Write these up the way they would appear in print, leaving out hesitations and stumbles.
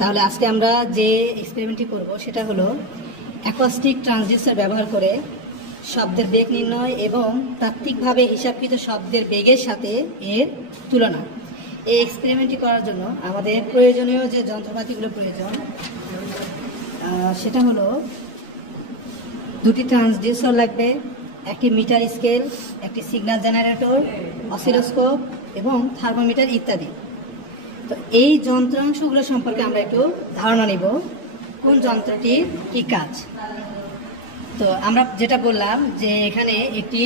তাহলে আজকে আমরা যে এক্সপেরিমেন্টটি করব সেটা হলো অ্যাকোস্টিক ট্রান্সডিউসার ব্যবহার করে শব্দের বেগ নির্ণয় এবং তাত্ত্বিকভাবে হিসাবকৃত শব্দের বেগের সাথে এর তুলনা। এই এক্সপেরিমেন্টটি করার জন্য আমাদের প্রয়োজনীয় যে যন্ত্রপাতিগুলো প্রয়োজন সেটা হলো দুটি ট্রান্সডিউসার লাগবে, একটি মিটার স্কেল, একটি সিগন্যাল জেনারেটর, অসিলোস্কোপ এবং থার্মোমিটার ইত্যাদি। তো এই যন্ত্রাংশগুলো সম্পর্কে আমরা একটু ধারণা নিব, কোন যন্ত্রটির কী কাজ। তো আমরা যেটা বললাম যে এখানে একটি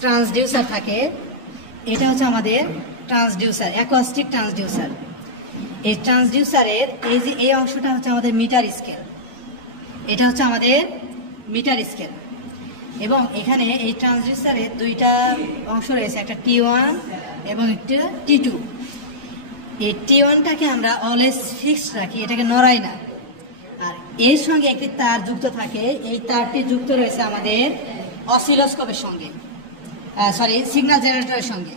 ট্রান্সডিউসার থাকে, এটা হচ্ছে আমাদের ট্রান্সডিউসার, অ্যাকোস্টিক ট্রান্সডিউসার। এই ট্রান্সডিউসারের এই অংশটা হচ্ছে আমাদের মিটার স্কেল, এটা হচ্ছে আমাদের মিটার স্কেল। এবং এখানে এই ট্রান্সডিউসারের দুইটা অংশ রয়েছে, একটা T1 এবং একটা T2। এই T1টাকে আমরা অলওয়েজ ফিক্সড রাখি, এটাকে নড়াই না। আর এর সঙ্গে একটি তার যুক্ত থাকে, এই তারটি যুক্ত রয়েছে আমাদের অসিলোস্কোপের সঙ্গে, সিগন্যাল জেনারেটরের সঙ্গে।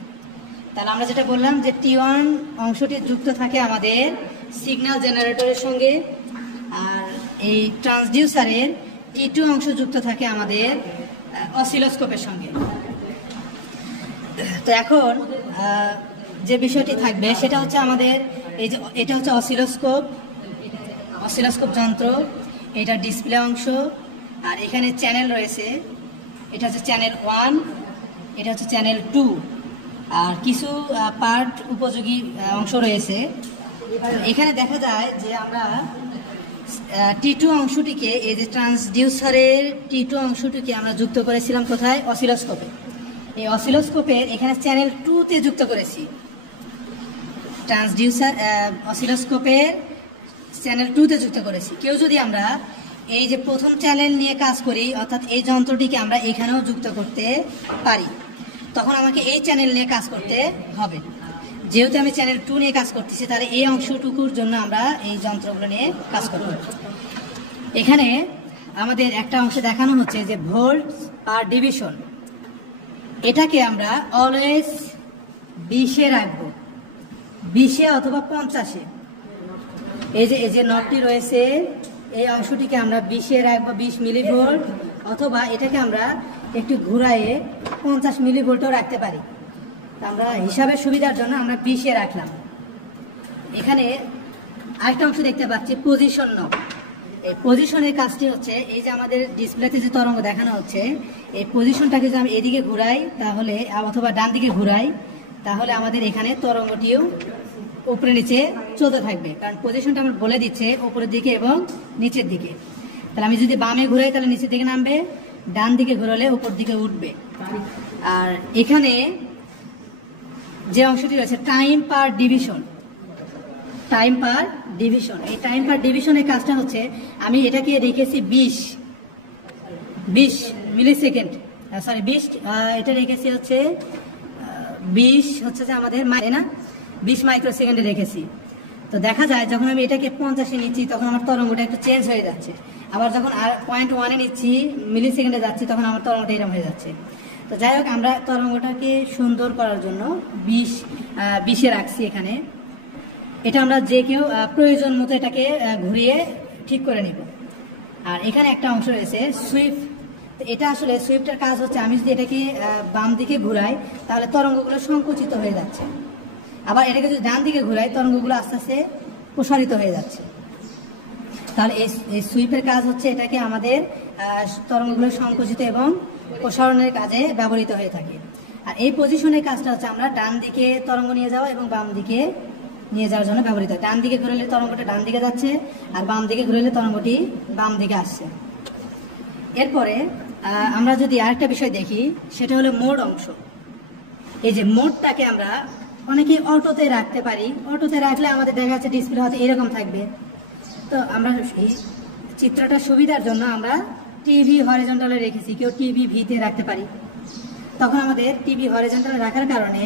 তাহলে আমরা যেটা বললাম যে T1 অংশটি যুক্ত থাকে আমাদের সিগন্যাল জেনারেটরের সঙ্গে, আর এই ট্রান্সডিউসারের T2 অংশ যুক্ত থাকে আমাদের অসিলোস্কোপের সঙ্গে। তো এখন যে বিষয়টি থাকবে সেটা হচ্ছে আমাদের এই যে এটা হচ্ছে অসিলোস্কোপ যন্ত্র, এটা ডিসপ্লে অংশ, আর এখানে চ্যানেল রয়েছে, এটা হচ্ছে চ্যানেল 1, এটা হচ্ছে চ্যানেল 2, আর কিছু পার্ট উপযোগী অংশ রয়েছে। এখানে দেখা যায় যে আমরা T2 অংশটিকে, এই যে ট্রান্সডিউসারের T2 অংশটিকে আমরা যুক্ত করেছিলাম কোথায়? অসিলোস্কোপে। এই অসিলোস্কোপের এখানে চ্যানেল 2-তে যুক্ত করেছি। ট্রান্সডিউসার অসিলোস্কোপের চ্যানেল 2-তে যুক্ত করেছি। কেউ যদি আমরা এই যে প্রথম চ্যানেল নিয়ে কাজ করি, অর্থাৎ এই যন্ত্রটিকে আমরা এখানেও যুক্ত করতে পারি, তখন আমাকে এই চ্যানেল নিয়ে কাজ করতে হবে। যেহেতু আমি চ্যানেল 2 নিয়ে কাজ করতেছি, তাহলে এই অংশটুকুর জন্য আমরা এই যন্ত্রগুলো নিয়ে কাজ করব। এখানে আমাদের একটা অংশে দেখানো হচ্ছে যে ভোল্ট পার ডিভিশন, এটাকে আমরা অলওয়েজ 20-এ রাখবো, 20-এ অথবা 50-এ। এই যে নটটি রয়েছে, এই অংশটিকে আমরা 20-এ রাখবো, 20 মিলিভোল্ট, অথবা এটাকে আমরা একটু ঘুরাইয়ে 50 মিলিভোল্টও রাখতে পারি। আমরা হিসাবের সুবিধার জন্য আমরা 20-এ রাখলাম। এখানে আরেকটা অংশ দেখতে পাচ্ছি পজিশন নব। এই পজিশনের কাজটি হচ্ছে, এই যে আমাদের ডিসপ্লেতে যে তরঙ্গ দেখানো হচ্ছে, এই পজিশনটাকে যদি আমি এদিকে ঘুরাই তাহলে, অথবা ডান দিকে ঘুরাই, তাহলে আমাদের এখানে তরঙ্গটিও উপরে নিচে চলতে থাকবে, কারণ পজিশনটা আমার বলে দিচ্ছে উপরের দিকে এবং নিচের দিকে। তাহলে আমি যদি বামে ঘুরাই তাহলে নিচের দিকে নামবে, ডান দিকে ঘুরালে উপর দিকে উঠবে। আর এখানে যে অংশটি রয়েছে টাইম পার ডিভিশন, এই টাইম পার ডিভিশনের কাজটা হচ্ছে, আমি এটাকে রেখেছি 20 মিলিসেকেন্ড, এটা রেখেছি হচ্ছে 20 হচ্ছে যে আমাদের 20 মাইক্রোসেকেন্ডে রেখেছি। তো দেখা যায় যখন আমি এটাকে 50-এ নিচ্ছি তখন আমার তরঙ্গটা একটু চেঞ্জ হয়ে যাচ্ছে, আবার যখন 0.1-এ নিচ্ছি, মিলিসেকেন্ডে যাচ্ছি, তখন আমার তরঙ্গটা এরকম হয়ে যাচ্ছে। তো যাই হোক, আমরা তরঙ্গটাকে সুন্দর করার জন্য 20-এ রাখছি এখানে। এটা আমরা যে কেউ প্রয়োজন মতো এটাকে ঘুরিয়ে ঠিক করে নিব। আর এখানে একটা অংশ রয়েছে সুইফট। এটা আসলে সুইফটের কাজ হচ্ছে, আমি যদি এটাকে বাম দিকে ঘুরাই তাহলে তরঙ্গগুলো সংকুচিত হয়ে যাচ্ছে, আবার এটাকে যদি ডান দিকে ঘুরাই তরঙ্গগুলো আস্তে আস্তে প্রসারিত হয়ে যাচ্ছে। তাহলে এই সুইপের কাজ হচ্ছে এটাকে আমাদের তরঙ্গগুলো সংকুচিত এবং প্রসারণের কাজে ব্যবহৃত হয়ে থাকে। আর এই পজিশনের কাজটা হচ্ছে আমরা ডান দিকে তরঙ্গ নিয়ে যাওয়া এবং বাম দিকে নিয়ে যাওয়ার জন্য ব্যবহৃত হয়। ডান দিকে ঘুরালে তরঙ্গটা ডান দিকে যাচ্ছে, আর বাম দিকে ঘুরালে তরঙ্গটি বাম দিকে আসছে। এরপরে আমরা যদি আরেকটা বিষয় দেখি, সেটা হলো মোড অংশ। এই যে মোডটাকে আমরা অনেকে অটোতে রাখতে পারি, অটোতে রাখলে আমাদের দেখা যাচ্ছে ডিসপ্লে হয়তো এরকম থাকবে। তো আমরা এই চিত্রটা সুবিধার জন্য আমরা টিভি হরিজন্টালে রেখেছি, কেউ টিভি ভিতে রাখতে পারি। তখন আমাদের টিভি হরিজন্টালে রাখার কারণে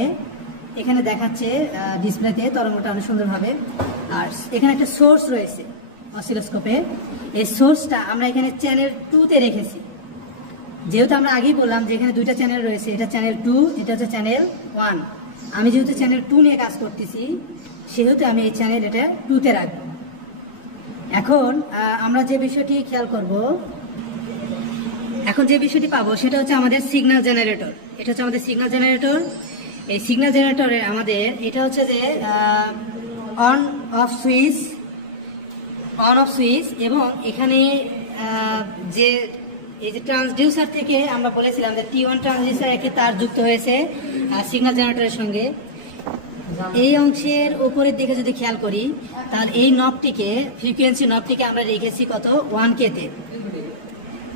এখানে দেখাচ্ছে ডিসপ্লেতে তরঙ্গটা অনেক সুন্দরভাবে। আর এখানে একটা সোর্স রয়েছে অসিলোস্কোপে, এই সোর্সটা আমরা এখানে চ্যানেল 2-তে রেখেছি। যেহেতু আমরা আগেই বললাম যে এখানে দুইটা চ্যানেল রয়েছে, এটা চ্যানেল 2, এটা হচ্ছে চ্যানেল 1। আমি যেহেতু চ্যানেল 2 নিয়ে কাজ করতেছি, সেহেতু আমি এই চ্যানেল এটা 2-তে রাখবো। এখন আমরা যে বিষয়টি খেয়াল করব, এখন যে বিষয়টি পাবো সেটা হচ্ছে আমাদের সিগন্যাল জেনারেটর। এটা হচ্ছে আমাদের সিগন্যাল জেনারেটর। এই সিগন্যাল জেনারেটরে আমাদের এটা হচ্ছে যে অন অফ সুইচ, এবং এখানে যে এই যে ট্রান্সডিউসার থেকে আমরা বলেছিলাম যে T1 ট্রানজিস্টর একটি তার যুক্ত হয়েছে সিগন্যাল জেনারেটরের সঙ্গে। এই অংশের উপরের দিকে যদি খেয়াল করি, তাহলে এই নবটিকে, ফ্রিকোয়েন্সি নবটিকে আমরা রেখেছি কত 1K তে,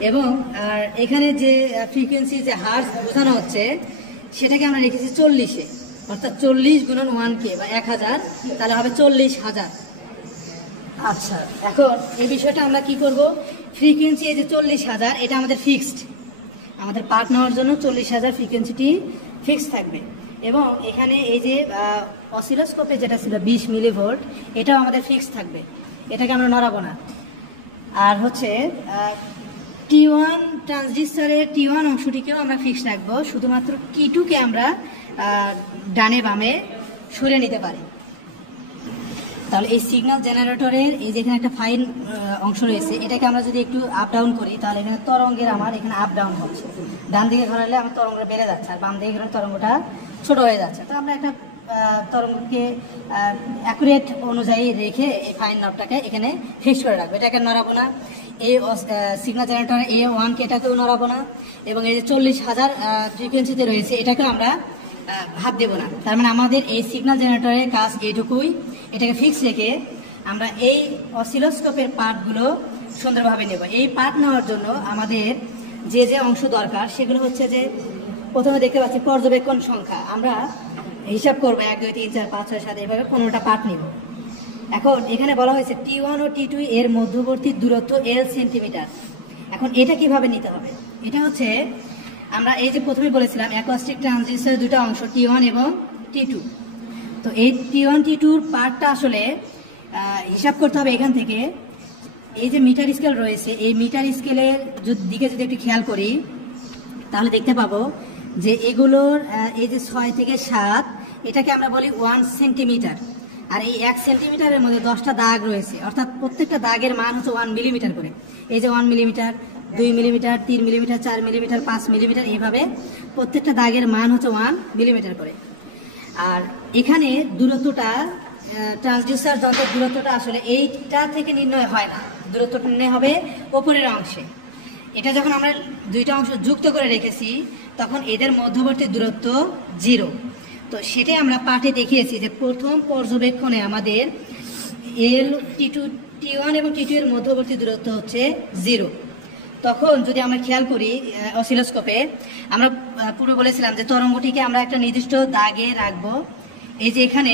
এবং আর এখানে যে ফ্রিকোয়েন্সি যে হার্জ বোঝানো হচ্ছে সেটাকে আমরা রেখেছি 40-এ, অর্থাৎ 40 গুণন 1K বা 1000, তাহলে হবে 40,000। আচ্ছা, এখন এই বিষয়টা আমরা কি করব, ফ্রিকোয়েন্সি এই যে 40,000 এটা আমাদের ফিক্সড, আমাদের পার্ট নেওয়ার জন্য 40,000 ফ্রিকোয়েন্সিটি ফিক্সড থাকবে। এবং এখানে এই যে অসিলোস্কোপে যেটা ছিল 20 মিলিভোল্ট, এটাও আমাদের ফিক্সড থাকবে, এটাকে আমরা নড়াবো না। আর হচ্ছে T1 ট্রানজিস্টরের T1 অংশটিকেও আমরা ফিক্সড রাখবো, শুধুমাত্র T2কে আমরা ডানে বামে সরিয়ে নিতে পারি। তাহলে এই সিগন্যাল জেনারেটরের এই যেখানে একটা ফাইন অংশ রয়েছে, এটাকে আমরা যদি একটু আপ ডাউন করি, তাহলে এখানে তরঙ্গের আমার এখানে আপ ডাউন হচ্ছে। ডান দিকে ঘোরালে আমার তরঙ্গটা বেড়ে যাচ্ছে, আর বাম দিকে ঘোরালে তরঙ্গটা ছোট হয়ে যাচ্ছে। তো আমরা একটা তরঙ্গকে অ্যাকুরেট অনুযায়ী রেখে এই ফাইন নবটাকে এখানে ফিক্স করে রাখবো, এটাকে নড়াবো না। এই সিগন্যাল জেনারেটরের A1 এটাকেও নড়াবো না, এবং এই যে 40,000 ফ্রিকোয়েন্সিতে রয়েছে এটাকেও আমরা হাত দেবো না। তার মানে আমাদের এই সিগন্যাল জেনারেটরের কাজ এইটুকুই, এটাকে ফিক্স রেখে আমরা এই অসিলোস্কোপের পার্টগুলো সুন্দরভাবে নেব। এই পার্ট নেওয়ার জন্য আমাদের যে যে অংশ দরকার সেগুলো হচ্ছে যে, প্রথমে দেখতে পাচ্ছি পর্যবেক্ষণ সংখ্যা, আমরা হিসাব করবো 1, 2, 3, 4, 5, 6, 7, এইভাবে 15টা পার্ট নিব। এখন এখানে বলা হয়েছে T1 ও T2 এর মধ্যবর্তী দূরত্ব L সেন্টিমিটার। এখন এটা কিভাবে নিতে হবে, এটা হচ্ছে আমরা এই যে প্রথমে বলেছিলাম অ্যাকোস্টিক ট্রানজিস্টরের দুটো অংশ T1 এবং T2। তো এই T1 T2-র পার্টটা আসলে হিসাব করতে হবে এখান থেকে। এই যে মিটার স্কেল রয়েছে, এই মিটার স্কেলের দিকে যদি একটু খেয়াল করি, তাহলে দেখতে পাবো যে এগুলোর এই যে 6 থেকে 7, এটাকে আমরা বলি 1 সেন্টিমিটার। আর এই 1 সেন্টিমিটারের মধ্যে 10টা দাগ রয়েছে, অর্থাৎ প্রত্যেকটা দাগের মান হচ্ছে 1 মিলিমিটার করে। এই যে 1 millimetre, 2 millimetre, 3 millimetre, 4 millimetre, 5 millimetre, এইভাবে প্রত্যেকটা দাগের মান হচ্ছে 1 মিলিমিটার করে। আর এখানে দূরত্বটা, ট্রান্সডিউসার যন্ত্রের দূরত্বটা আসলে এইটা থেকে নির্ণয় হয় না, দূরত্বটা নির্ণয় হবে ওপরের অংশে। এটা যখন আমরা দুইটা অংশ যুক্ত করে রেখেছি, তখন এদের মধ্যবর্তী দূরত্ব 0। তো সেটাই আমরা পাঠে দেখিয়েছি যে প্রথম পর্যবেক্ষণে আমাদের T1 এবং T2 এর মধ্যবর্তী দূরত্ব হচ্ছে 0। তখন যদি আমরা খেয়াল করি অসিলোস্কোপে, আমরা পূর্বে বলেছিলাম যে তরঙ্গটিকে আমরা একটা নির্দিষ্ট দাগে রাখবো। এই যে এখানে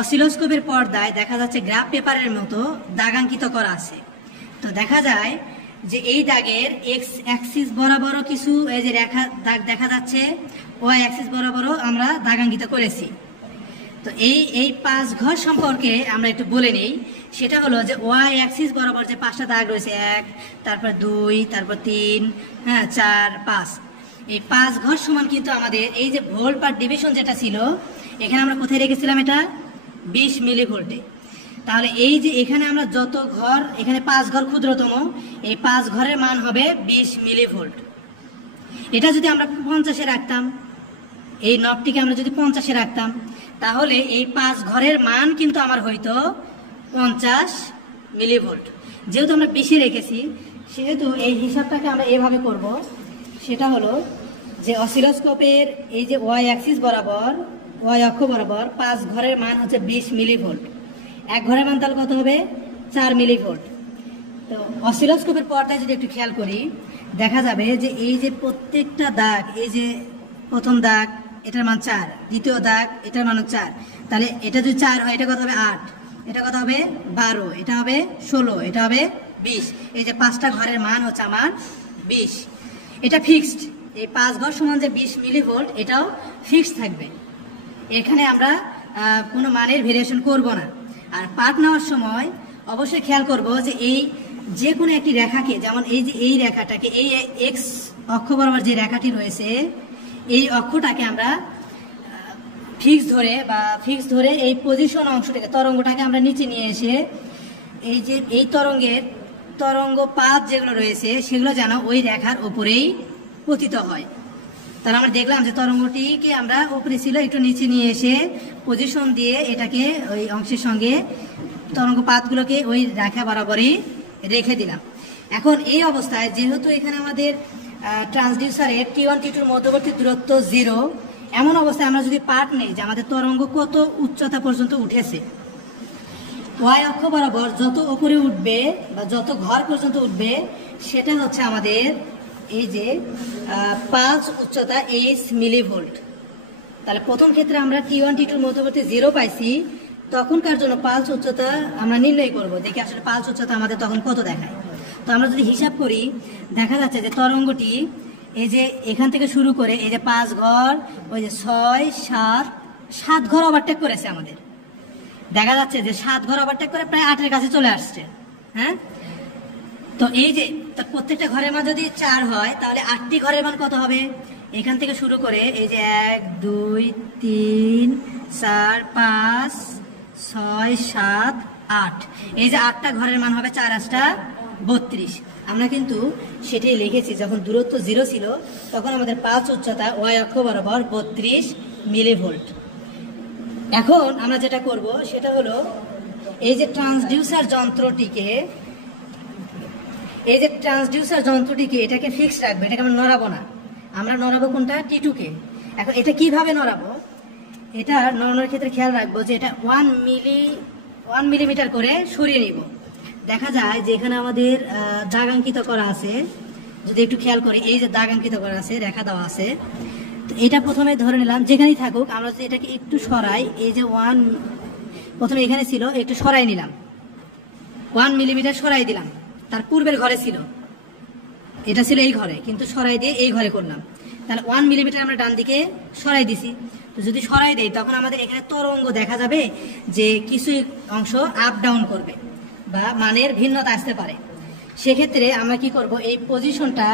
অসিলোস্কোপের পর্দায় দেখা যাচ্ছে গ্রাফ পেপারের মতো দাগাঙ্কিত করা আছে। তো দেখা যায় যে এই দাগের এক্স অ্যাক্সিস বরাবরও কিছু এই যে রেখা দাগ দেখা যাচ্ছে, ওয়াই অ্যাক্সিস বরাবরও আমরা দাগাঙ্কিত করেছি। তো এই 5 ঘর সম্পর্কে আমরা একটু বলে নেই। সেটা হলো যে ওয়াই অ্যাক্সিস বরাবর যে 5টা দাগ রয়েছে, 1, তারপর 2, তারপর 3, 4, 5, এই 5 ঘর সমান কিন্তু আমাদের এই যে ভোল্ট পার ডিভিশন যেটা ছিল, এখানে আমরা কোথায় রেখেছিলাম, এটা 20 মিলিভোল্টে। তাহলে এই যে এখানে আমরা যত ঘর, এখানে 5 ঘর ক্ষুদ্রতম, এই 5 ঘরের মান হবে 20 মিলিভোল্ট। এটা যদি আমরা 50-এ রাখতাম, এই নবটিকে আমরা যদি 50-এ রাখতাম, তাহলে এই 5 ঘরের মান কিন্তু আমার হইতো 50 মিলিভোল্ট। যেহেতু আমরা 20-এ রেখেছি, সেহেতু এই হিসাবটাকে আমরা এভাবে করব। সেটা হলো যে অসিলোস্কোপের এই যে ওয়াই অ্যাক্সিস বরাবর, ওয়াই অক্ষ বরাবর 5 ঘরের মান হচ্ছে 20 মিলিভোল্ট। 1 ঘরের মান তাহলে কত হবে, 4 মিলিভোল্ট। তো অসিলোস্কোপের পর্দায় যদি একটু খেয়াল করি, দেখা যাবে যে এই যে প্রত্যেকটা দাগ, এই যে প্রথম দাগ এটার মান 4, দ্বিতীয় দাগ এটার মান 4, তাহলে এটা যদি 4 হয়, এটা কত হবে 8, এটা কত হবে 12, এটা হবে 16, এটা হবে 20। এই যে 5টা ঘরের মান হচ্ছে আমার 20। এটা ফিক্সড, এই 5 ঘর সমান যে 20 মিলিভোল্ট, এটাও ফিক্সড থাকবে। এখানে আমরা কোনো মানের ভেরিয়েশন করব না। আর পার্ট নেওয়ার সময় অবশ্যই খেয়াল করব যে এই যে কোনো একটি রেখাকে, যেমন এই যে এই রেখাটাকে, এই এক্স অক্ষ বরাবর যে রেখাটি রয়েছে, এই অক্ষটাকে আমরা ফিক্স ধরে এই পজিশন অংশটাকে তরঙ্গটাকে আমরা নিচে নিয়ে এসে এই যে এই তরঙ্গ পাত যেগুলো রয়েছে সেগুলো যেন ওই রেখার উপরেই পতিত হয়। তাহলে আমরা দেখলাম যে তরঙ্গটিকে আমরা উপরে ছিল একটু নিচে নিয়ে এসে পজিশন দিয়ে এটাকে ওই অংশের সঙ্গে তরঙ্গ পাতগুলোকে ওই রেখা বরাবরই রেখে দিলাম। এখন এই অবস্থায় যেহেতু এখানে আমাদের ট্রান্সডিউসারের T1 T2 এর মধ্যবর্তী দূরত্ব 0, এমন অবস্থায় আমরা যদি পাঠ নেই যে আমাদের তরঙ্গ কত উচ্চতা পর্যন্ত উঠেছে, y অক্ষ বরাবর যত উপরে উঠবে বা যত ঘর পর্যন্ত উঠবে সেটা হচ্ছে আমাদের এই যে পালস উচ্চতা h মিলিভোল্ট। তাহলে প্রথম ক্ষেত্রে আমরা T1 T2 এর মধ্যবর্তী 0 পাইছি, তখনকার জন্য পালস উচ্চতা আমরা নির্ণয় করব, দেখি আসলে পালস উচ্চতা আমাদের তখন কত দেখায়। তো আমরা যদি হিসাব করি দেখা যাচ্ছে যে তরঙ্গটি এই যে এখান থেকে শুরু করে এই যে 5 ঘর, ওই যে 6 7 ঘর ওভারটেক করেছে আমাদের। দেখা যাচ্ছে যে 7 ঘর ওভারটেক করে প্রায় 8 এর কাছে চলে আসছে। হ্যাঁ, তো এই যে প্রত্যেকটা ঘরের মান যদি 4 হয় তাহলে 8টি ঘরের মান কত হবে? এখান থেকে শুরু করে এই যে 1 2 3 4 5 6 7 8, এই যে 8টা ঘরের মান হবে 4 8টা 32। আমরা কিন্তু সেটাই লিখেছি, যখন দূরত্ব 0 ছিল তখন আমাদের পালস উচ্চতা y অক্ষ বরাবর 32 মিলিভোল্ট। এখন আমরা যেটা করব সেটা হলো এই যে ট্রান্সডিউসার যন্ত্রটিকে এটাকে ফিক্স রাখবে, এটাকে আমরা নড়াবো না। আমরা নড়াবো কোনটা? T2 কে। এখন এটা কিভাবে নড়াবো? এটা নড়ানোর ক্ষেত্রে খেয়াল রাখবো যে এটা 1 মিলিমিটার করে সরিয়ে নিব। দেখা যায় যে এখানে আমাদের দাগাঙ্কিত করা আছে, যদি একটু খেয়াল করি এই যে দাগাঙ্কিত করা আছে, রেখা দেওয়া আছে। তো এটা প্রথমে ধরে নিলাম যেখানেই থাকুক, আমরা যদি এটাকে একটু সরাই, এই যে 1 প্রথমে এখানে ছিল, একটু সরাই নিলাম, 1 মিলিমিটার সরাই দিলাম। তার পূর্বের ঘরে ছিল, এটা ছিল এই ঘরে, কিন্তু সরাই দিয়ে এই ঘরে করলাম। তাহলে 1 মিলিমিটার আমরা ডান দিকে সরাই দিছি। তো যদি সরাই দেই তখন আমাদের এখানে তরঙ্গ দেখা যাবে যে কিছু অংশ আপ ডাউন করবে বা মানের ভিন্নতা আসতে পারে। সেক্ষেত্রে আমরা কি করব, এই পজিশনটা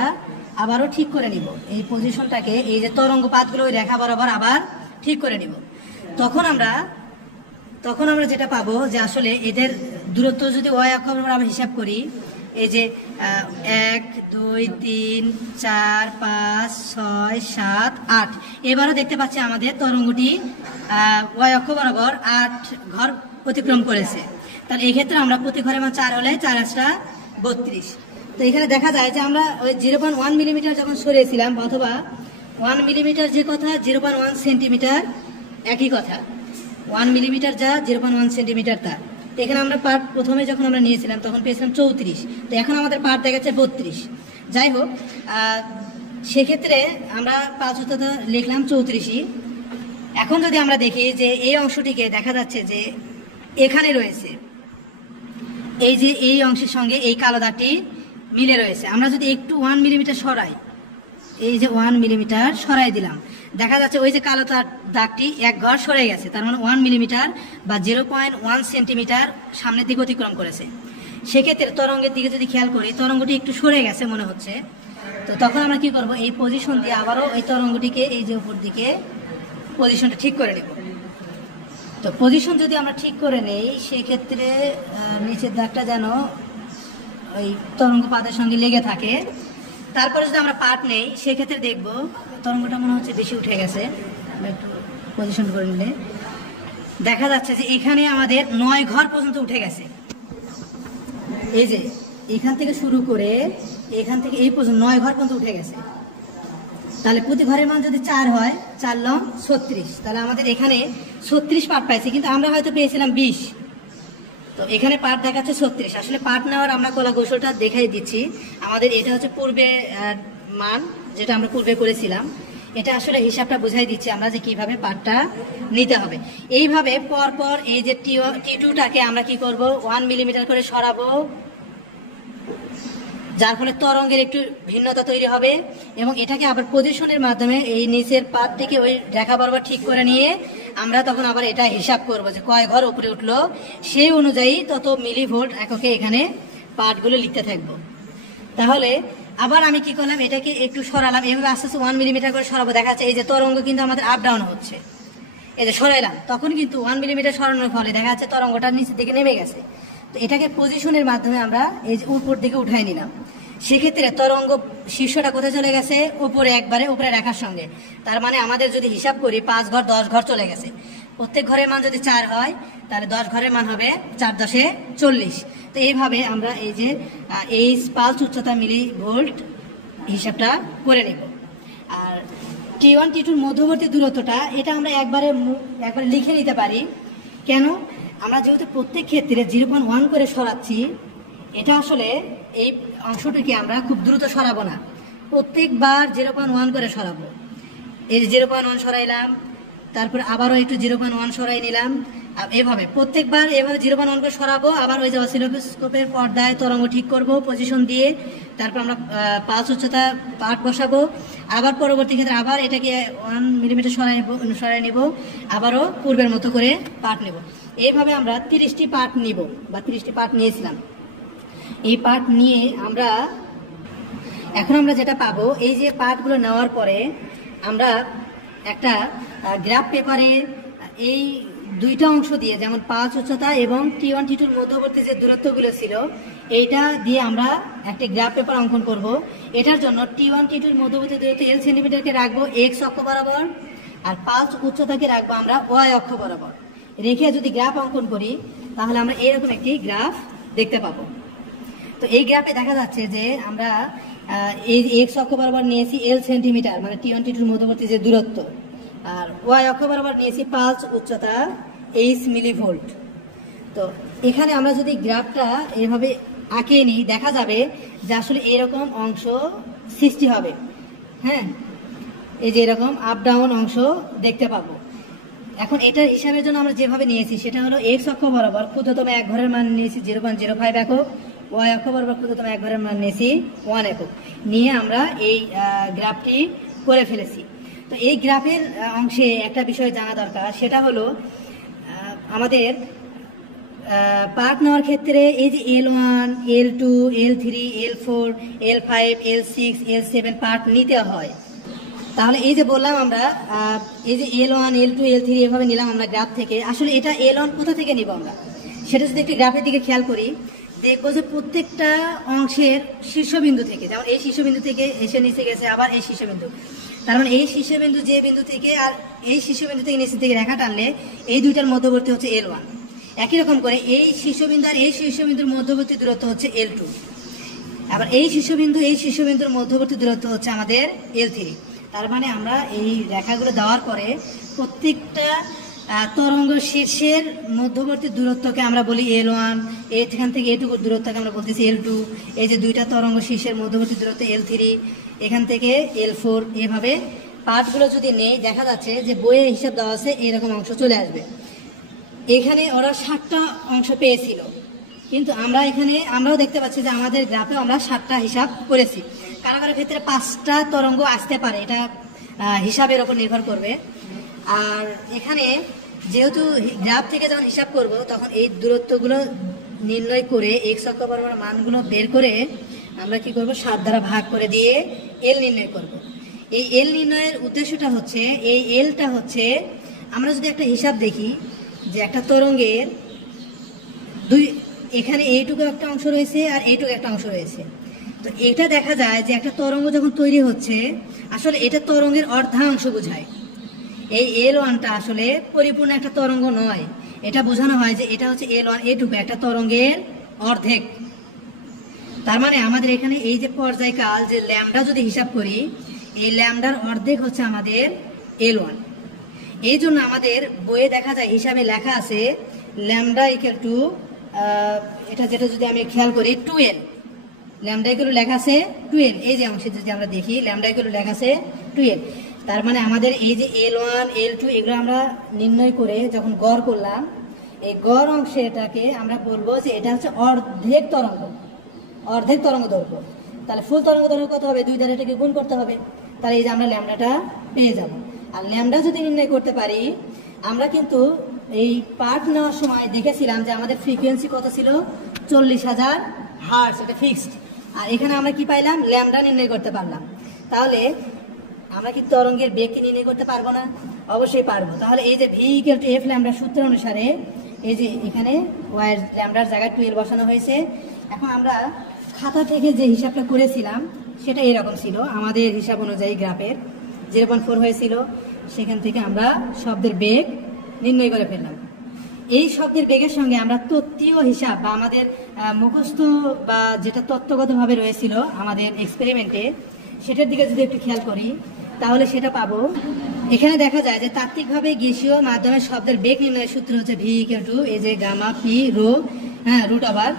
আবারও ঠিক করে নিব। এই পজিশনটাকে এই যে তরঙ্গ পাতগুলো ওই রেখা বরাবর আবার ঠিক করে নিব। তখন আমরা যেটা পাবো যে আসলে এদের দূরত্ব যদি y অক্ষ বরাবর আমরা হিসাব করি, এই যে 1 2 3 4 5 6 7 8, এবারও দেখতে পাচ্ছি আমাদের তরঙ্গটি y অক্ষ বরাবর 8 ঘর অতিক্রম করেছে। তাহলে এই ক্ষেত্রে আমরা প্রতি ঘরে মান 4 হলে 4 8টা 32। তো এখানে দেখা যায় যে আমরা ওই 0.1 মিলিমিটার যখন সরিয়েছিলাম, অথবা 1 মিলিমিটার যে কথা 0.1 সেন্টিমিটার একই কথা, 1 মিলিমিটার যা 0.1 সেন্টিমিটার তা। তো এখানে আমরা পার্ট প্রথমে যখন আমরা নিয়েছিলাম তখন পেয়েছিলাম 34, তো এখন আমাদের পার্ট দেখাচ্ছে 32। যাই হোক, সেক্ষেত্রে আমরা পালস উচ্চতা লিখলাম 34ই। এখন যদি আমরা দেখি যে এই অংশটিকে দেখা যাচ্ছে যে এখানে রয়েছে, এই যে এই অংশের সঙ্গে এই কালো দাগটি মিলে রয়েছে। আমরা যদি একটু 1 মিলিমিটার সরাই, এই যে 1 মিলিমিটার সরাই দিলাম, দেখা যাচ্ছে ওই যে কালো দাগটি 1 ঘর সরে গেছে। তার মানে 1 মিলিমিটার বা 0.1 সেন্টিমিটার সামনের দিকে অতিক্রম করেছে। সেক্ষেত্রে তরঙ্গের দিকে যদি খেয়াল করি, তরঙ্গটি একটু সরে গেছে মনে হচ্ছে। তো তখন আমরা কি করব, এই পজিশন দিয়ে আবারও এই তরঙ্গটিকে এই যে উপর দিকে পজিশনটা ঠিক করে নেব। তো পজিশন যদি আমরা ঠিক করে নেই, সেক্ষেত্রে নিচের দাগটা যেন ওই তরঙ্গ পাতের সঙ্গে লেগে থাকে। তারপরে যদি আমরা পার্ট নেই, সেক্ষেত্রে দেখব তরঙ্গটা মনে হচ্ছে বেশি উঠে গেছে। আমরা একটু পজিশন করে নিলে দেখা যাচ্ছে যে এখানে আমাদের 9 ঘর পর্যন্ত উঠে গেছে। এই যে এখান থেকে শুরু করে এখান থেকে এই পর্যন্ত 9 ঘর পর্যন্ত উঠে গেছে। তাহলে প্রতি ঘরের মান যদি 4 হয়, 4 লং 36, তাহলে আমাদের এখানে 36 পার্ট পাইছি, কিন্তু আমরা হয়তো পেয়েছিলাম 20। তো এখানে পার্ট দেখাচ্ছে 36। আসলে পার্ট নেওয়ার আমরা কলা কৌশলটা দেখাই দিচ্ছি। আমাদের এটা হচ্ছে পূর্বে মান, যেটা আমরা পূর্বে করেছিলাম। এটা আসলে হিসাবটা বুঝাই দিচ্ছি আমরা যে কিভাবে পার্টটা নিতে হবে। এইভাবে পরপর এই যে T2টাকে আমরা কি করব, 1 মিলিমিটার করে সরাবো, যার ফলে তরঙ্গের একটু ভিন্নতা তৈরি হবে। এবং এটাকে আবার পজিশনের মাধ্যমে এই নিচের পাতটিকে ওই রেখা বরাবর ঠিক করে নিয়ে আমরা তখন আবার এটা হিসাব করব যে কয় ঘর উপরে উঠলো, সেই অনুযায়ী তত মিলিভোল্ট এককে এখানে পার্টগুলো লিখতে থাকবো। তাহলে আবার আমি কি করলাম, এটাকে একটু সরালাম, এভাবে আস্তে আস্তে 1 মিলিমিটার করে সরাবো। দেখা যাচ্ছে এই যে তরঙ্গ কিন্তু আমাদের আপ ডাউন হচ্ছে, এই যে সরাইলাম, তখন কিন্তু 1 মিলিমিটার সরানোর ফলে দেখা যাচ্ছে তরঙ্গটা নিচের দিকে নেমে গেছে। তো এটাকে পজিশনের মাধ্যমে আমরা এই যে উপর দিকে উঠাই নিলাম। সেক্ষেত্রে তরঙ্গ শীর্ষটা কোথায় চলে গেছে? উপরে, একবারে উপরে রেখার সঙ্গে। তার মানে আমাদের যদি হিসাব করি 5 ঘর 10 ঘর চলে গেছে। প্রত্যেক ঘরের মান যদি 4 হয় তাহলে 10 ঘরের মান হবে 4 10 40। তো এইভাবে আমরা এই যে এই পালস উচ্চতা মিলি ভোল্ট হিসাবটা করে নেব। আর T1 T2 মধ্যবর্তী দূরত্বটা এটা আমরা একবারে লিখে নিতে পারি। কেন? আমরা যেহেতু প্রত্যেক ক্ষেত্রে 0.1 করে সরাচ্ছি, এটা আসলে এই অংশটিকে আমরা খুব দ্রুত সরাবো না, প্রত্যেকবার 0.1 করে সরাবো। এই 0.1 সরাইলাম, তারপর আবারও একটু 0.1 সরাই নিলাম, এভাবে প্রত্যেকবার এভাবে 0.1 করে সরাবো। আবার ওই যে অসিলোস্কোপের পর্দায় তরঙ্গ ঠিক করব পজিশন দিয়ে, তারপর আমরা পালস উচ্চতা পার্ট বসাবো। আবার পরবর্তী ক্ষেত্রে আবার এটাকে 1 মিলিমিটার সরাই নিব, আবারও পূর্বের মতো করে পার্ট নেব। এইভাবে আমরা 30টি পার্ট নিব বা 30টি পার্ট নিয়েছিলাম। এই পার্ট নিয়ে এখন আমরা যেটা পাবো, এই যে পার্টগুলো নেওয়ার পরে আমরা একটা গ্রাফ পেপারে এই দুইটা অংশ দিয়ে, যেমন পালস উচ্চতা এবং T1 T2 মধ্যবর্তী যে দূরত্বগুলো ছিল, এইটা দিয়ে আমরা একটা গ্রাফ পেপার অঙ্কন করব। এটার জন্য T1 T2 মধ্যবর্তী দূরত্ব L সেন্টিমিটারকে রাখবো X অক্ষ বরাবর, আর পালস উচ্চতাকে রাখবো আমরা Y অক্ষ বরাবর। রেখে যদি গ্রাফ অঙ্কন করি তাহলে আমরা এরকম একটি গ্রাফ দেখতে পাবো। তো এই গ্রাফে দেখা যাচ্ছে যে আমরা এই X অক্ষ বরাবর নিয়েছি L সেন্টিমিটার, মানে T1 T2 মধ্যবর্তী যে দূরত্ব, আর Y অক্ষ বরাবর নিয়েছি পালস উচ্চতা H মিলিভোল্ট। তো এখানে আমরা যদি গ্রাফটা এভাবে আঁকে নিই, দেখা যাবে যে আসলে এরকম অংশ সৃষ্টি হবে। হ্যাঁ, এই যে এরকম আপ ডাউন অংশ দেখতে পাবো। এখন এটার হিসাবের জন্য আমরা যেভাবে নিয়েছি সেটা হলো X অক্ষ বরাবর ক্ষুদ্রতম এক ঘরের মান নিয়েছি 0.05 একক, Y অক্ষ বরাবর ক্ষুদ্রতম এক ঘরের মান নিয়েছি 1 একক, নিয়ে আমরা এই গ্রাফটি করে ফেলেছি। তো এই গ্রাফের অংশে একটা বিষয় জানা দরকার, সেটা হলো আমাদের পার্ট নেওয়ার ক্ষেত্রে এই যে L1, L2, L3, L4, L5, L6, L7 part নিতে হয়। তাহলে এই যে বললাম আমরা এই যে L1, L2, L3 এভাবে নিলাম আমরা গ্রাফ থেকে। আসলে এটা L1 কোথা থেকে নিব আমরা, সেটা যদি একটু গ্রাফের দিকে খেয়াল করি, দেখবো যে প্রত্যেকটা অংশের শীর্ষবিন্দু থেকে, যেমন এই শীর্ষবিন্দু থেকে এসে নিচে গেছে, আবার এই শীর্ষবিন্দু, তার মানে এই শীর্ষবিন্দু যে বিন্দু থেকে আর এই শীর্ষবিন্দু থেকে নিচের দিকে রেখা টানলে এই দুইটার মধ্যবর্তী হচ্ছে L1। একই রকম করে এই শীর্ষবিন্দু আর এই শীর্ষবিন্দুর মধ্যবর্তী দূরত্ব হচ্ছে L2। আবার এই শীর্ষবিন্দুর মধ্যবর্তী দূরত্ব হচ্ছে আমাদের L3। তার মানে আমরা এই রেখাগুলো দেওয়ার পরে প্রত্যেকটা তরঙ্গ শীর্ষের মধ্যবর্তী দূরত্বকে আমরা বলি L1, এখান থেকে এইটুকু দূরত্বকে আমরা বলতেছি L2। এই যে দুইটা তরঙ্গ শীর্ষের মধ্যবর্তী দূরত্ব L3, এখান থেকে L4। এভাবে পার্টগুলো যদি নেই, দেখা যাচ্ছে যে বইয়ে হিসাব দেওয়া আছে এরকম অংশ চলে আসবে। এখানে ওরা 60টা অংশ পেয়েছিল, কিন্তু আমরাও দেখতে পাচ্ছি যে আমাদের গ্রাফে আমরা 60টা হিসাব করেছি। কারো কারো ক্ষেত্রে 5টা তরঙ্গ আসতে পারে, এটা হিসাবের ওপর নির্ভর করবে। আর এখানে যেহেতু গ্রাফ থেকে যখন হিসাব করব তখন এই দূরত্বগুলো নির্ণয় করে X অক্ষ বরাবর মানগুলো বের করে আমরা কি করব, 7 দ্বারা ভাগ করে দিয়ে L নির্ণয় করব। এই L নির্ণয়ের উদ্দেশ্যটা হচ্ছে, এই Lটা হচ্ছে, আমরা যদি একটা হিসাব দেখি যে একটা তরঙ্গের এখানে এইটুকু একটা অংশ রয়েছে আর এইটুকু একটা অংশ রয়েছে। তো এটা দেখা যায় যে একটা তরঙ্গ যখন তৈরি হচ্ছে, আসলে এটা তরঙ্গের অর্ধাংশ বোঝায়। এই L1টা আসলে পরিপূর্ণ একটা তরঙ্গ নয়, এটা বোঝানো হয় যে এটা হচ্ছে L1, এইটুকু একটা তরঙ্গের অর্ধেক। তার মানে আমাদের এখানে এই যে পর্যায়কাল যে ল্যামডা যদি হিসাব করি, এই ল্যামডার অর্ধেক হচ্ছে আমাদের L1। এই জন্য আমাদের বইয়ে দেখা যায় হিসাবে লেখা আছে ল্যামডা ইকুয়াল টু, এটা যেটা যদি আমি খেয়াল করি 2L, ল্যামডা ইকুয়াল লেখা আছে 2L। এই যে অংশে যদি আমরা দেখি ল্যামডা ইকুয়াল লেখা আছে 2L। তার মানে আমাদের এই যে L1, L2 এগুলো আমরা নির্ণয় করে যখন গড় করলাম, এই গড় অংশে এটাকে আমরা বলবো যে এটা হচ্ছে অর্ধেক তরঙ্গ দৈর্ঘ্য। তাহলে ফুল তরঙ্গ দৈর্ঘ্য কত হবে, 2 দ্বারা এটাকে গুণ করতে হবে, তাহলে এই যে আমরা ল্যামডাটা পেয়ে যাব। আর ল্যামডা যদি নির্ণয় করতে পারি, আমরা কিন্তু এই পার্ট নেওয়ার সময় দেখেছিলাম যে আমাদের ফ্রিকোয়েন্সি কত ছিল, 40,000 হার্টজ, এটা ফিক্সড। আর এখানে আমরা কি পাইলাম, ল্যামডা নির্ণয় করতে পারলাম। তাহলে আমরা কি তরঙ্গের বেগকে নির্ণয় করতে পারবো না? অবশ্যই পারবো। তাহলে এই যে V equal two F lambda সূত্র অনুসারে এই যে এখানে ওয়াই ল্যামডার জায়গায় 12 বসানো হয়েছে। এখন আমরা খাতা থেকে যে হিসাবটা করেছিলাম সেটা এরকম ছিল, আমাদের হিসাব অনুযায়ী গ্রাফের 0.4 হয়েছিল। সেখান থেকে আমরা শব্দের বেগ নির্ণয় করে ফেললাম। এই শব্দের বেগের সঙ্গে আমরা তত্ত্বীয় হিসাব বা আমাদের মুখস্থ বা যেটা তত্ত্বগতভাবে রয়েছিল আমাদের এক্সপেরিমেন্টে, সেটার দিকে যদি একটু খেয়াল করি তাহলে সেটা পাবো। এখানে দেখা যায় যে তাত্ত্বিকভাবে গ্যাসীয় মাধ্যমে শব্দের বেগ নির্ণয়ের সূত্র হচ্ছে ভি ইকুয়াল টু এই যে gamma P rho root over.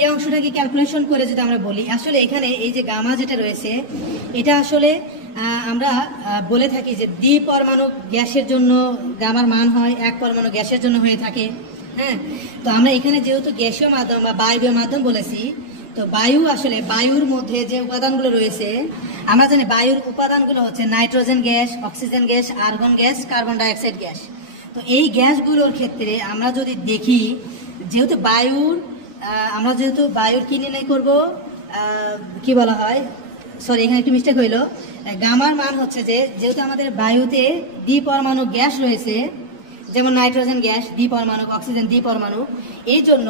এই অংশটাকে ক্যালকুলেশন করে যদি আমরা বলি, আসলে এখানে এই যে গামা যেটা রয়েছে এটা আসলে আমরা বলে থাকি যে দ্বিপরমাণু গ্যাসের জন্য গামার মান হয়, এক পরমাণু গ্যাসের জন্য হয়ে থাকে। হ্যাঁ, তো আমরা এখানে যেহেতু গ্যাসীয় মাধ্যম বা বায়বীয় মাধ্যম বলেছি, তো বায়ু আসলে বায়ুর মধ্যে যে উপাদানগুলো রয়েছে আমরা জানি বায়ুর উপাদানগুলো হচ্ছে nitrogen gas, oxygen gas, argon gas, carbon dioxide gas. তো এই গ্যাসগুলোর ক্ষেত্রে আমরা যদি দেখি যেহেতু বায়ুর কি নির্ণয় করবো, কি বলা হয়, সরি এখানে একটু মিস্টেক হইলো, গামার মান হচ্ছে যে যেহেতু আমাদের বায়ুতে দ্বিপরমাণু গ্যাস রয়েছে, যেমন নাইট্রোজেন গ্যাস দ্বিপরমাণু, অক্সিজেন দ্বিপরমাণু, এই জন্য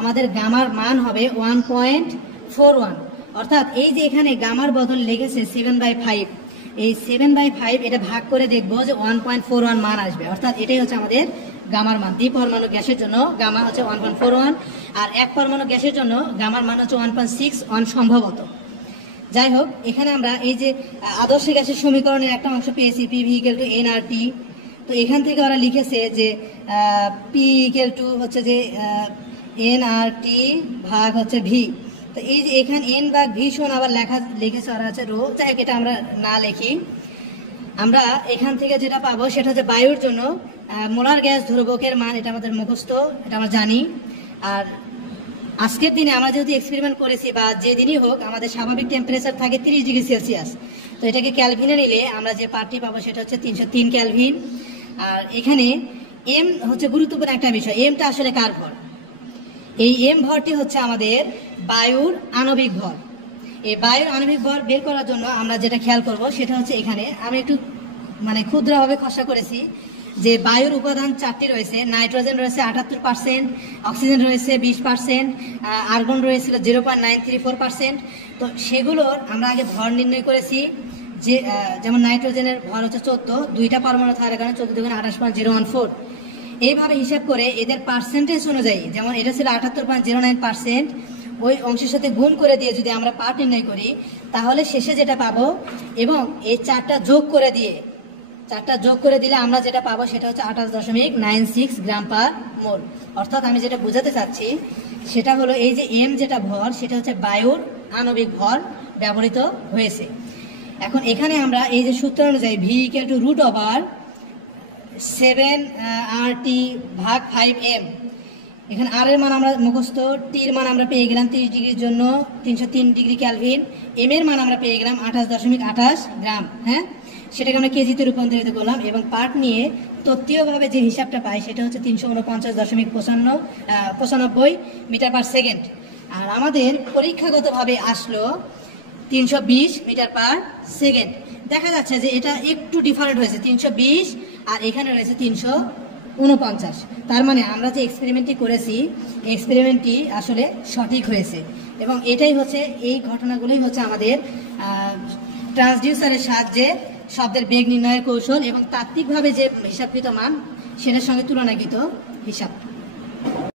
আমাদের গামার মান হবে 1.41। অর্থাৎ এই যে এখানে গামার বদল লেগেছে 7/5, এই 7/5 এটা ভাগ করে দেখবো যে 1.41 মান আসবে। অর্থাৎ এটাই হচ্ছে আমাদের গামার মান। দ্বিপরমাণু গ্যাসের জন্য গামা হচ্ছে 1.41, আর এক পরমাণু গ্যাসের জন্য গামার মান হচ্ছে 1.61 সম্ভবত। যাই হোক, এখানে আমরা এই যে আদর্শ গ্যাসের সমীকরণের একটা অংশ পেয়েছি, P V equal two nRT. তো এখান থেকে ওরা লিখেছে যে পি ইকুয়াল টু হচ্ছে যে এনআরটি ভাগ হচ্ছে ভি। তো এই যে এখানে এন ভাগ ভি সমান আবার লিখেছে ওরা হচ্ছে রো। যাই হোক, এটা আমরা না লিখি, আমরা এখান থেকে যেটা পাবো সেটা হচ্ছে বায়ুর জন্য মোলার গ্যাস ধ্রুবকের মান, এটা আমাদের মুখস্থ, এটা আমরা জানি। আর আজকের দিনে আমরা যেহেতু এক্সপেরিমেন্ট করেছি বা যেদিনই হোক আমাদের স্বাভাবিক টেম্পারেচার থাকে 30 ডিগ্রি সেলসিয়াস। তো এটাকে ক্যালভিনে নিলে আমরা যে পার্টটি পাবো সেটা হচ্ছে 303 ক্যালভিন। আর এখানে এম হচ্ছে গুরুত্বপূর্ণ একটা বিষয়, এমটা আসলে কার ভর? এই এম ভরটি হচ্ছে আমাদের বায়ুর আণবিক ভর। এই বায়ুর আণবিক ভর বের করার জন্য আমরা যেটা খেয়াল করব সেটা হচ্ছে এখানে আমি একটু ক্ষুদ্রভাবে খসড়া করেছি যে বায়ুর উপাদান 4টি রয়েছে। নাইট্রোজেন রয়েছে 78%, অক্সিজেন রয়েছে 20%, আর্গন রয়েছিল 0.934%। তো সেগুলোর আমরা আগে ভর নির্ণয় করেছি যে যেমন নাইট্রোজেনের ভর হচ্ছে 14, দুইটা পরমাণু থাকার কারণে 14 × 28.014। এইভাবে হিসাব করে এদের পার্সেন্টেজ অনুযায়ী, যেমন এটা ছিল 78.09%, ওই অংশের সাথে গুণ করে দিয়ে যদি আমরা পার্ট নির্ণয় করি তাহলে শেষে যেটা পাবো, এবং এই 4টা যোগ করে দিলে আমরা যেটা পাবো সেটা হচ্ছে 28.96 গ্রাম পার মোল। অর্থাৎ আমি যেটা বোঝাতে চাচ্ছি সেটা হলো এই যে এম যেটা ভর সেটা হচ্ছে বায়ুর আণবিক ভর ব্যবহৃত হয়েছে। এখন এখানে আমরা এই যে সূত্র অনুযায়ী V equal to root over 7RT ভাগ 5M, এখানে আর এর মান আমরা মুখস্থ, টির মান আমরা পেয়ে গেলাম 30 ডিগ্রির জন্য 303 ডিগ্রি ক্যালভিন, এম এর মান আমরা পেয়ে গেলাম 28.28 গ্রাম। হ্যাঁ, সেটাকে আমরা কেজিতে রূপান্তরিত করলাম এবং পার্ট নিয়ে তত্ত্বীয়ভাবে যে হিসাবটা পাই সেটা হচ্ছে 349.95 মিটার পার সেকেন্ড। আর আমাদের পরীক্ষাগতভাবে আসলো 320 মিটার পার সেকেন্ড। দেখা যাচ্ছে যে এটা একটু ডিফারেন্ট হয়েছে, 320 আর এখানে রয়েছে 349। তার মানে আমরা যে এক্সপেরিমেন্টটি করেছি এক্সপেরিমেন্টটি আসলে সঠিক হয়েছে। এবং এটাই হচ্ছে, এই ঘটনাগুলোই হচ্ছে আমাদের ট্রান্সডিউসারের সাহায্যে শব্দের বেগ নির্ণয়ের কৌশল এবং তাত্ত্বিকভাবে যে হিসাবকৃত মান সেটার সঙ্গে তুলনাকৃত হিসাব।